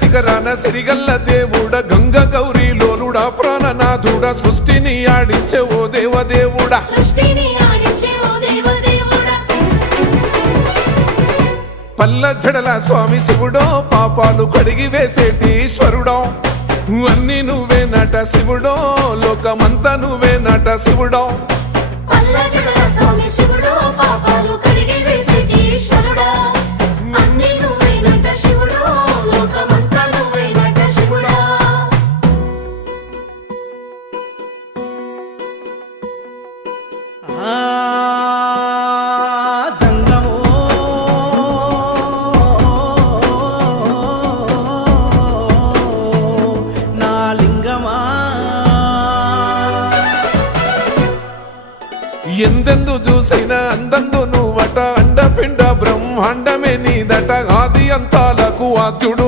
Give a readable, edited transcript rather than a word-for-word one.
శిఖరాన సిరిగల్ల దేవుడ గంగ గౌరీ లోలుడా ప్రాణనాథుడా సృష్టిని ఆడించే ఓ దేవదేవుడా పల్ల జడల స్వామి శివుడో పాపాలు కడిగి వేసేటి ఈశ్వరుడో అన్ని నువ్వే నట శివుడో లోకమంతా నువ్వే నట శివుడో ఎందెందు చూసిన అందందు నువ్వట అండపిండ బ్రహ్మాండమే నీదట ఆది అంతాలకు ఆద్యుడు